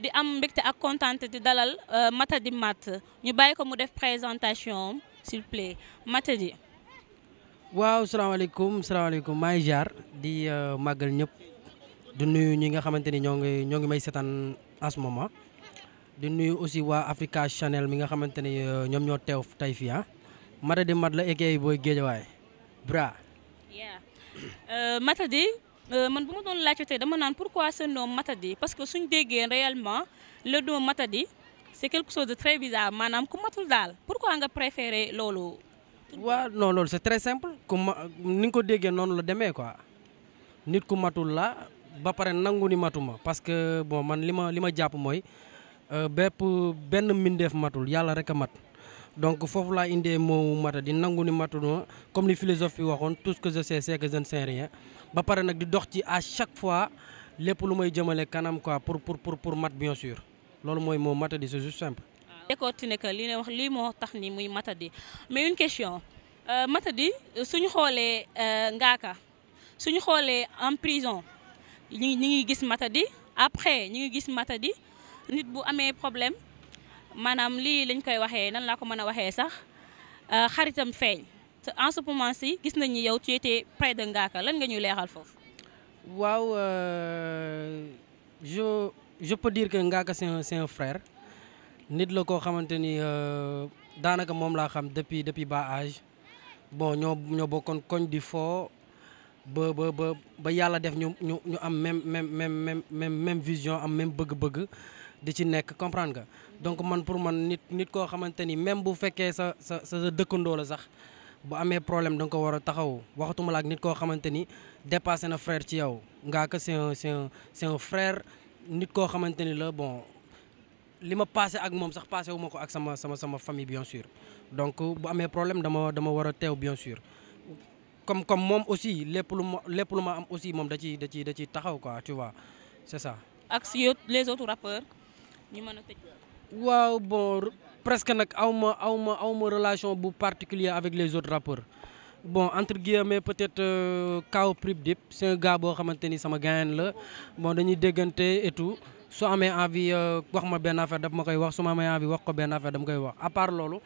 di am mbégte ak kontaante di dalal Matady Matt ñu bàyyi ko mu def présentation s'il vous plaît Matady. waaw salaamaaleykum maa ngi jaar di màggal ñëpp di nuyu ñi nga xamante ni ñoo ngi may seetaan en ce moment di nuyu aussi waa Africa Channel mi nga xamante ni ñoom ñoo teew tey fii Matady Matt la aka booy Géejawaay bra. Matady man bu ma doon laajte tey dama naan pourquoi ce nom Matady parce que suñ déggee réellement le nom Matady c'est quelque chose de très bizarre maanaam ku matul daal pourquoi nga préféré loolu. waaw non loolu c'est très simple ni nga ko déggee noonu la demee quoi nit ku matul la ba pare nangu ni matuma parce que bon man li ma jàpp mooy benn mbindeef matul yàlla rek a mat donc foofu laa indee moo Matady nangu ni matuma comme li philosophe yi waxoon tout ce que je sais c'est que je ne sais rien ba pare nag di dox ci à chaque fois lépp lu may jëmale kanam quoi pour mat bien sûr loolu mooy moo Matady c'est juste simple. décortiquer que li ne wax lii moo tax ni muy Matady mais une question Matady suñu xoolee Ngaaka suñu xoolee en prison ñi ngi gis Matady après ñi ngi gis Matady nit bu amee problème maanaam lii lañ koy waxee nan laa ko mën a waxee sax xaritam feeñ en ce moment ci gis nañ ni yow tu étais près de Ngaaka lan nga ñuy leexal foofu. waaw je peux dire que Ngaaka c'est un frère. nit la koo xamante ni daanaka moom laa xam depuis bas âge bon ñoo bokkoon koñ di foo ba yàlla def ñu am même vision am même bëgg-bëgg di ci nekk comprendre nga donc man pour man nit koo xamante ni même bu fekkee sa dëkkandoo la sax bu amee problème da nga ko war a taxaw waxatuma la ak nit koo xamante ni dépassé na frère ci yow Ngaaka c'est un frère nit koo xamante ni la bon. li ma passé ak moom sax passé wu ma ko ak sama famille bien sûr donc bu amee problème dama war a teew bien sûr comme moom aussi lépp lu ma am aussi moom da ciy taxaw quoi tu vois c'est ça. ak si les autres rappeurs ñu mën a tëj. waaw bon presque nag aw ma relation bu particulier avec les autres rappeurs bon entre guillemets peut-être Kaw Prip Dip c'est un gars boo xamante ni sama gaañ la bon dañuy déggante et tout. soo amee envie wax ma benn affaire daf ma koy wax su ma amee envie wax ko benn affaire dama koy wax à part loolu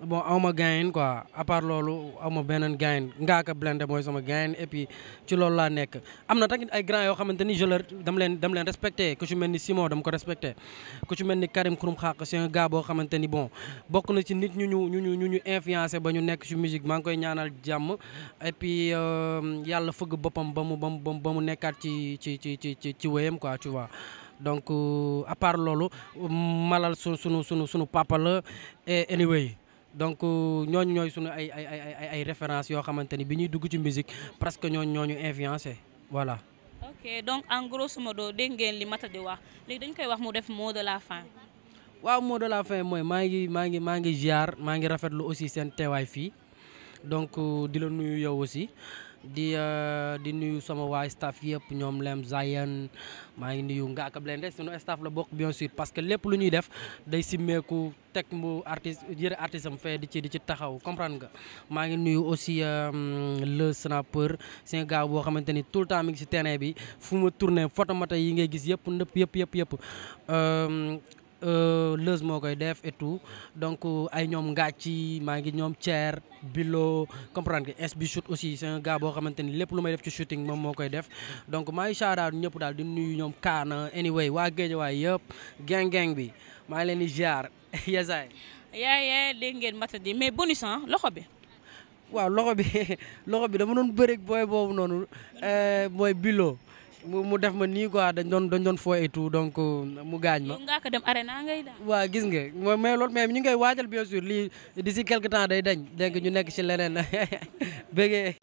bon aw ma gain quoi à part loolu aw ma beneen gain Ngaaka Blindé mooy sama gain et puis ci loolu laa nekk. am na tamit ay grands yoo xamante ni dama leen respecté ku ci mel ni Simon dama ko respecté ku ci mel ni Karim Xurum Xaq c'est un gars boo xamante ni bon bokk na ci nit ñu influencé ba ñu nekk ci musique maa ngi koy ñaanal jàmm et puis yàlla fëgg boppam ba mu nekkaat ci wéyam quoi tu vois. donc à part loolu Malal sunu papa la et anyway donc ñooñu ñooy sunu ay références yoo xamante ni bi ñuy dugg ci musique presque ñooñu influencé voilà. ok donc en grosso modo dégg ngeen li Matady wax léegi dañ koy wax mu def mot de la fin. waaw mot de la fin mooy maa ngi ziar maa ngi rafetlu aussi seen teewaay fii donc di la nuyu yow aussi. di nuyu sama waa staff yëpp ñoom lem Zayen maa ngi nuyu Ngaaka Blindé sunu staff la bokk bien sûr parce que lépp lu ñuy def day simmeeku teg mu artiste yëre artiste am fee di ci taxaw comprendre nga maa ngi nuyu aussi le snapper c'est un gars boo xamante ni tout le temps mi ngi ci terrain bi fu ma tourné photo mata yi ngay gis yëpp ndëpp yëpp Leuz moo koy def et tout donc ay ñoom Ngacci maa ngi ñoom Thier Bilo comprendre que SB shoot aussi c'est un gars boo xamante ni lépp lu may def ci shooting moom moo koy def donc maa ngi shout out ñëpp daal di nuyu ñoom Kaana anyway waa Géejawaay yëpp gang bi maa ngi leen di ziar yesaay. yaa dégg ngeen Matady mais bonus loxo bi. waaw loxo bi dama doon bëreeg booy boobu noonu mooy Bilo. mu def ma nii quoi dañ doon foo et tout donc mu gaañ ma. yow ngaa ko dem arena ngay daal. waaw gis nga mais loolu mais ñu ngi koy waajal bien sûr lii d'ici quelque temps day dañ dégg ñu nekk ci leneen bëggee.